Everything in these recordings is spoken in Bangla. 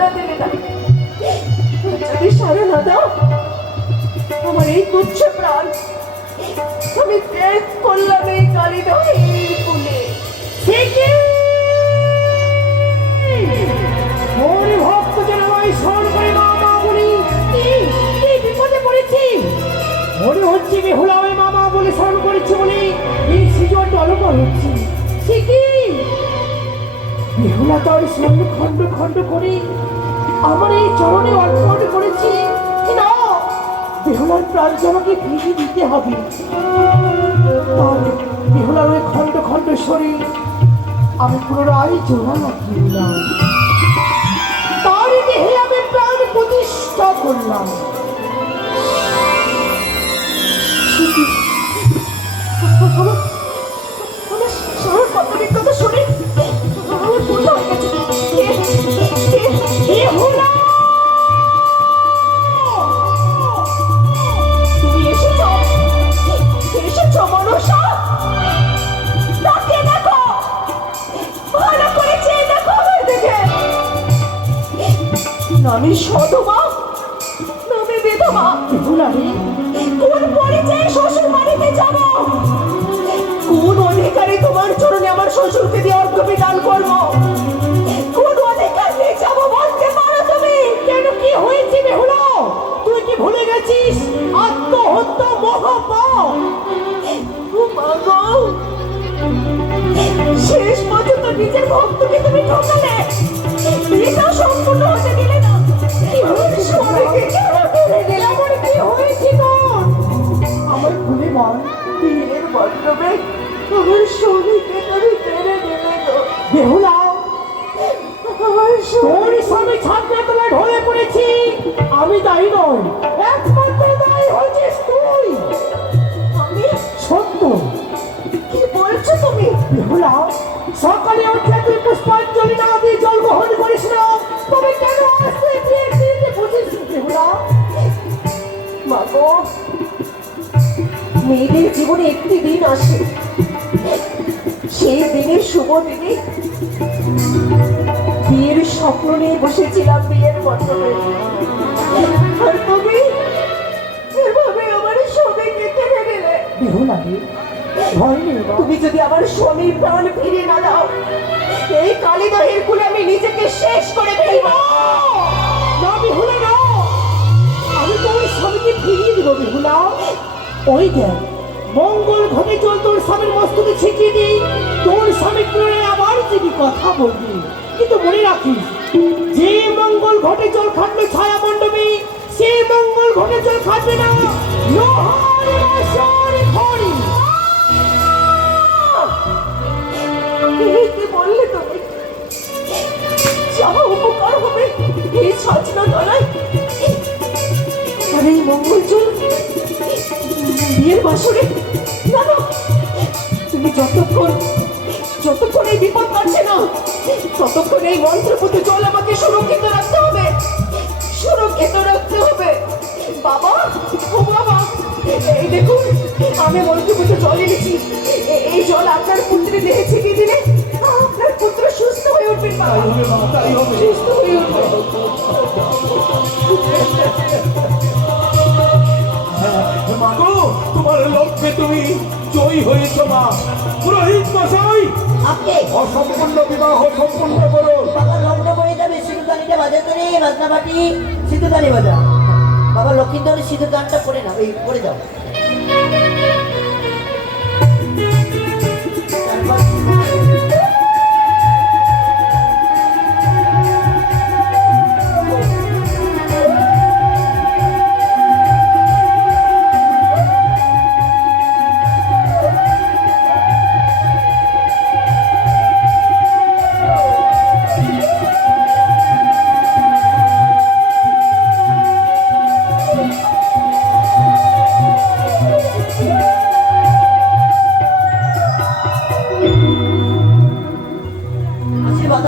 সাড়া দিলে না। যদি সাড়া না দাও, আমার এই তুচ্ছ প্রাণ আমি ত্যাগ করলাম এই কালিদহের কুলে। ভক্ত যেন স্মরণ করে মা মা বলি কি বিপদে পড়েছি। মনে হচ্ছে বেহুলা ওই মামা বলে স্মরণ করেছে বলে এই সৃজন টলমল হচ্ছে। সে কি বেহুলা তার স্মরণ খণ্ড খণ্ড করে আমার এই চরণে অর্পণ করেছি। না, বেহুলার প্রাণ আমাকে ফিরিয়ে দিতে হবে। তার বেহুলার ওই খণ্ড খণ্ড শরীর আমি পুনরায় জোড়া লাগিলাম, তার দেহে আমি প্রাণ প্রতিষ্ঠা করলাম। তুমি এসেছ মনসা, তাকে দেখো, ভালো করেছে দেখো দেখে। নামে সধবা, নামে বেধবা, কোন পরিচয়ে শ্বশুর বাড়িতে যাব? কোন অধিকারে তোমার চরণে আমার শ্বশুরকে দিয়ে অর্ঘ্য দান করবো? কোন অধিকার নিয়ে যাবো বলতে পারো তুমি? কেন, কি হয়েছে বেহুলা? তুই কি ভুলে গেছিস আত্মহত্যা মহাপাপ? শেষ পর্যন্ত নিজের ভক্তকে তুমি ঠকালে, এটাও সম্পূর্ণ হতে দিলে না। স্বামীকে কেন ধরে দিলে? আমার কি হয়েছে তোর? আমার খুলে বল। বিয়ের মণ্ডপে আমার স্বামীকে তুমি টেনে দিলে তো। বেহুলা, আমার তোর স্বামী ছাত্রের তলায় ঢলে পড়েছি, আমি দায়ী নই। একমাত্র দায়ী হয়েছিস তুই। আমি সত্য। কি বলছো তুমি? বেহুলা, সকালে উঠে তুই পুষ্পাঞ্জলি না দিয়ে জল গ্রহণ করিস না, তবে কেন আসতে বিয়ের দিনে বুঝিস? বেহুলা, মাগো, মেয়েদের জীবনে একটি দিন আসে, সেই দিনের শুভ দিনে বিয়ের স্বপ্ন নিয়ে বসেছিলাম বিয়ের মণ্ডপে। আর তুমি এভাবে আমার স্বামীকে কেড়ে নিলে। বেহুলা রে, ভয় নেই মা। তুমি যদি আমার স্বামীর প্রাণ ফিরিয়ে না দাও, এই কালিদহের কুলে আমি নিজেকে শেষ করে ফেলব। না বেহুলা না, আমি তোর স্বামীকে ফিরিয়ে দেবো। বেহুলা, ওই দেখ মঙ্গল ঘটে চল, তোর স্বামীর মস্তকে ছিটিয়ে দিই, তোর স্বামী পুনরায় আবার যিনি কথা বলবি। কিন্তু মনে রাখিস, যে মঙ্গল ঘটে চল খাটলো ছায়া মণ্ডপে, সেই মঙ্গল ঘটে চল খাটবে না লোহার বাসর ঘড়ি। কি বললে তুমি? যাওয়া উপকার হবে এই সাজনা তলায়। আর এই মঙ্গল চুল বিয়ের বাসরে না না, তুমি যতক্ষণ এই বিপদ কাটছে না, ততক্ষণ এই মন্ত্রপুত জল আমাকে সুরক্ষিত রাখতে হবে, সুরক্ষিত রাখতে হবে। বাবা, ও বাবা, এই দেখুন আমি মন্ত্রপুত জল এনেছি। এই জল আপনার পুত্রের দেহে ছিটিয়ে দিলে আপনার পুত্র সুস্থ হয়ে উঠবেন। বাবা, সুস্থ হয়ে উঠবে। মাগো, তোমার লক্ষ্যে তুমি জয়ী হয়েছ মা। পুরোহিত মশাই, আপনি অসম্পূর্ণ বিবাহ সম্পূর্ণ করো। বাবা লগ্ন পড়ে যাবে, সিঁদুরদানিটা বাজাতে রে, বাজনা বাটি সিঁদুরদানি বাজা। বাবা লক্ষ্মীন্দরের সিঁদুরদানটা পড়ে না, ওই পড়ে যাও।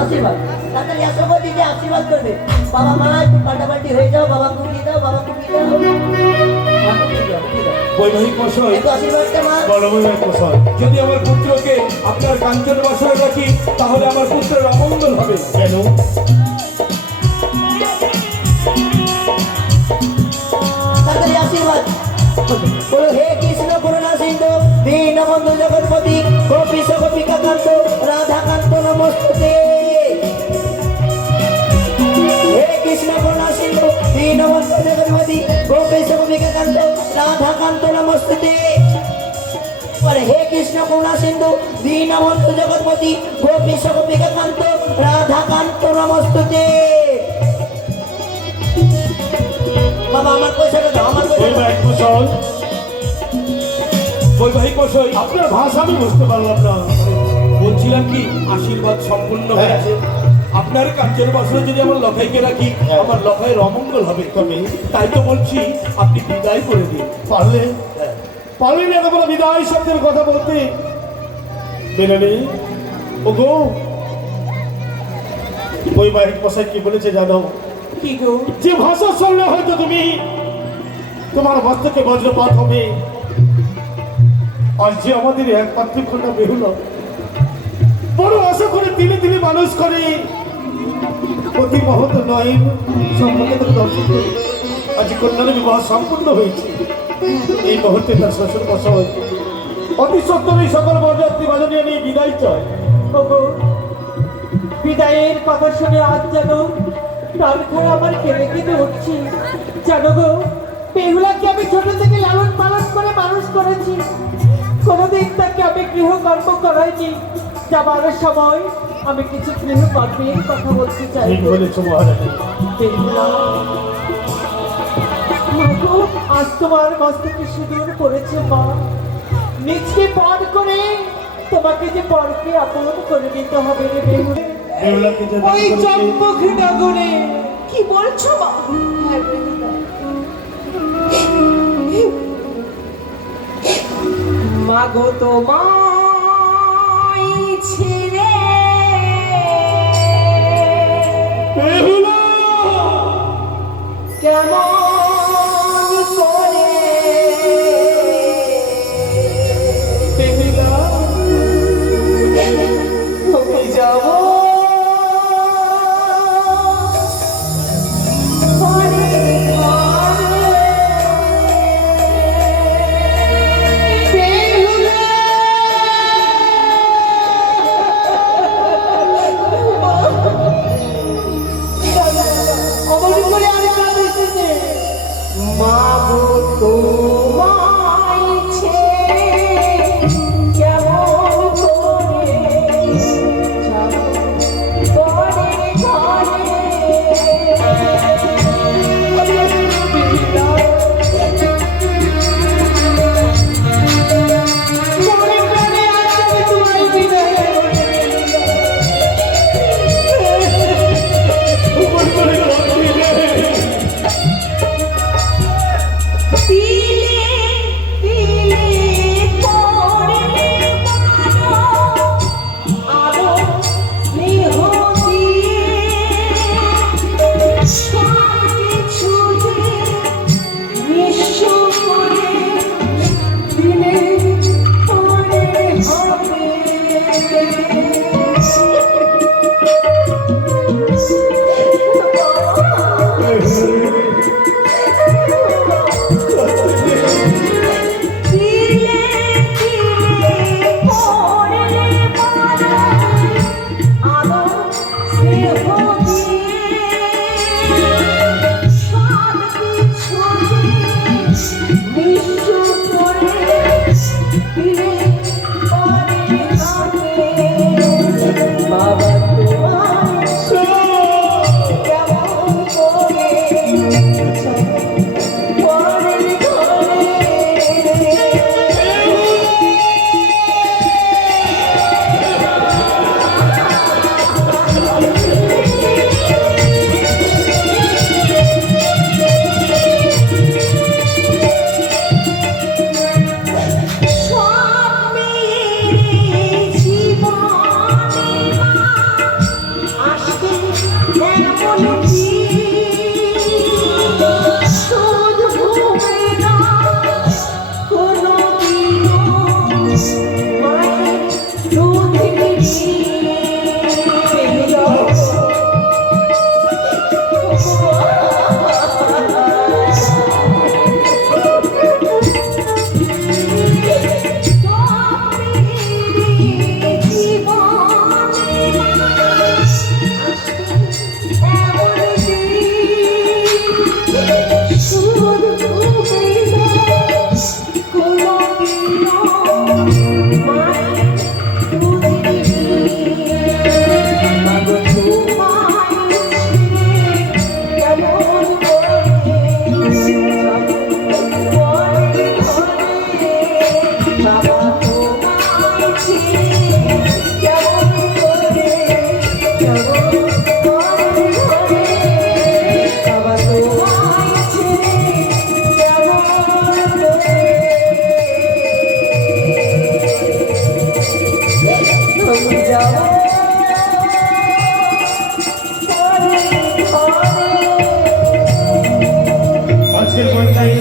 আশীর্বাদ তাড়াতাড়ি আশীর্বাদ দিতে আশীর্বাদ করবে। বাবা মা একটু পাল্টাপাল্টি হয়ে যাও, বাবা কুড়িয়ে দাও, বাবা কুড়িয়ে দাও, বৈবাহিক মশাই, একটু আশীর্বাদটা মা। বড়বৈবাহিক মশাই, যদি আমার পুত্রকে আপনার কাঞ্চন বাসরে রাখি তাহলে আমার পুত্রের অমঙ্গল হবে। কেন? রাধাকান্ত নমস্তুতে। বলে হে কৃষ্ণ করুণা সিন্ধু দীনবন্ধু জগৎপতি গোপীশ গোপিকাকান্ত রাধাকান্ত নমস্তুতে। বাবা আমার পয়সাটা দাও, আমার পয়সাটা দাও। বৈবাহিক মশাই, বৈবাহিক মশাই, আপনার ভাষা আমি বুঝতে পারলাম না। বলছিলাম কি আশীর্বাদ সম্পূর্ণ হয়েছে। আপনার কার্যের বাসনে যদি আমার লখাইকে রাখি আমার লখাইয়ের অমঙ্গল হবে। তবে তাই তো বলছি আপনি বিদায় করে দিন। পারলে পারলে না তোমরা বিদায় শব্দের কথা বলতে। বেরোনি ও গো, বৈবাহিক মশাই কি বলেছে জানো? কি গো? যে ভাষা শুনলে হয়তো তুমি তোমার ভক্তকে বজ্রপাত হবে। আজ যে আমাদের একমাত্র কন্যা বেহুলা বড় আশা করে দিনে দিনে মানুষ করে প্রতি মহৎ নয় সম্পর্কে দর্শন করে আজ কন্যার বিবাহ সম্পূর্ণ হয়েছে। এই মুহূর্তে তার শ্বশুর মশাই অতি সত্তর এই সকল বরযাত্রী বাজনীয় নিয়ে বিদায় চায়। ওগো, বিদায়ের কথা শুনে আজ যেন প্রাণ ঘরে আমার কেঁদে কেঁদে উঠছে। জানো গো, বেহুলাকে আমি ছোট থেকে লালন পালন করে মানুষ করেছি। কোনোদিন তাকে আমি গৃহকর্ম করাইনি। যাবার সময় আমি কিছু গৃহকর্মের কথা বলতে চাই। ঠিক বলেছ মহারানী। বেহুলা, মাগো, আজ তোমার মস্তকে সিঁদুর পড়েছে মা। নিজকে পর করে তোমাকে যে পরকে আপন করে নিতে হবে রে বেহুলা। বেহুলাকে যে ওই চম্পক নগরে কি বলছো মা? মাগো তোমায় ছেড়ে বেহুলা কেমন করে বেহুলা আমি যাব মাগো তোমায় ছেড়ে কেমন করে যাব পরে ঘরে। মনে প্রাণে আজ আমি তোমায় বিদায় উপর করে রাখবি রে। দিলে আজকের বন্যায়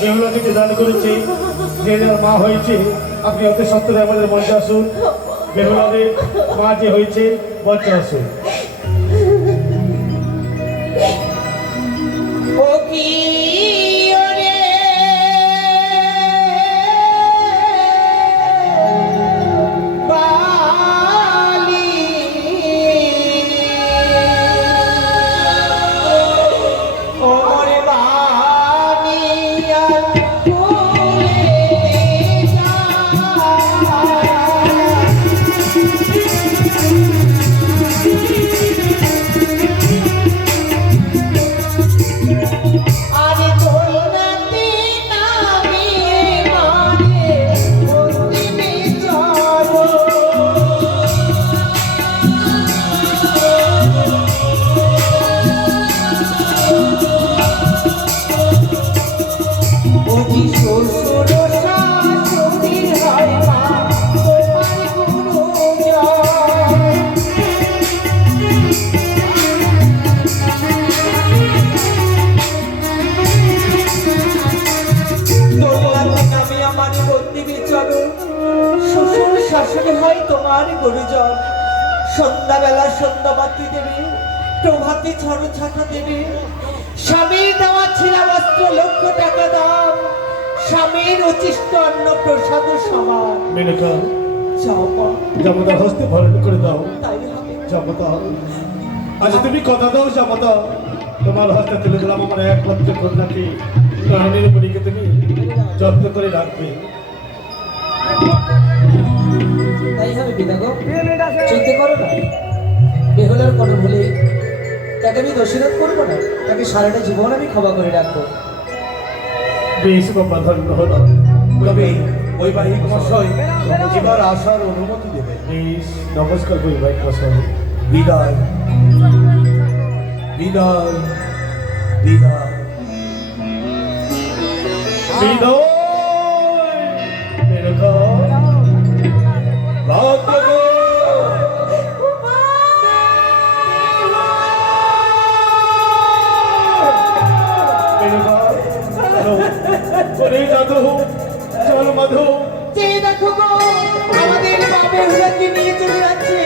বেহুলাকে দান করেছে, যে যার মা হয়েছে, আপনি অতি সত্তরে আমাদের মঞ্চে আসুন। বেহুলাদের মা যে হয়েছে মঞ্চে আসুন। ও কি ওরে বালি ওরে বানিয়া ফুলে যা আরে দোলনাতে নামিয়ে মারে অন্তিমে চলো অতি শ্বশুর শাশুড়ি হয় মা তোমার গুরুজন দোলনাতে নামে আমার বন্দিবী চলো শ্বশুর শাশুড়ি হয় তোমার গুরুজন সন্ধ্যাবেলা সন্ধ্যাবাতি দেবে প্রভাতে ঝড় ছাতা দেবে স্বামীর দেওয়া ছিলা বস্ত্র লক্ষ টাকা দাম স্বামীর উচিষ্ট অন্ন প্রসাদ সমান মেনকা যাও মা জামাতা হস্তে ভরণ করে দাও। তাই হবে জামাতা আজ তুমি কথা দাও জামাতা, তোমার হস্তে তুলে দিলাম আমার একমাত্র কন্যাকে, রানীর মণিকে তুমি যত্ন করে রাখবে। তাই হবে বিদা গো চিন্তা করো না বেহুলার কোনো ভুলে তাকে আমি দোষীরোধ করবো না, তাকে সারাটা জীবন আমি ক্ষমা করে রাখবো। বেশ বাবা, ধন্য হলো। তবে বৈবাহিক মশাই এবার আসার অনুমতি দেবে। বেশ, নমস্কার বৈবাহিক মশাই। বিদায় বিদায় বিদায়। বিদায় মেনকা। মেনকা, চলো। ওরে যাদু, চল মাধু। যে দেখো গো আমাদের বাপে হুলাকে নিয়ে চলে যাচ্ছে,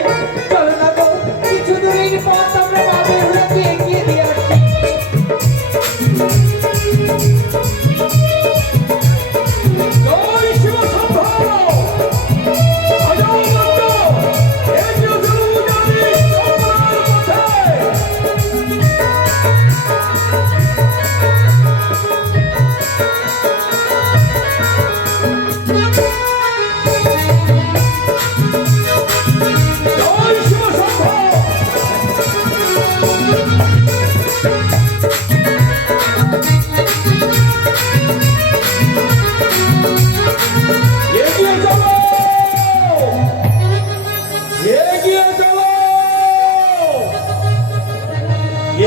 চলো না গো কিছু দূরের পথ আমরা বাপে হুলাকে এগিয়ে দিয়ে আসি। জয় শিব শম্ভ! আজও মন্দ! এই যে জলুজানি কমলার পথে! জয় শিব শম্ভ! এগিয়ে চলো! এগিয়ে চলো!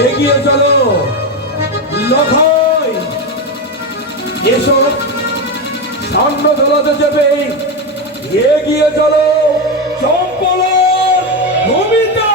এগিয়ে চলো! লখাই এসো, সামনে দোলাতে যাবে। এগিয়ে চলো চম্পলের ভূমিতে।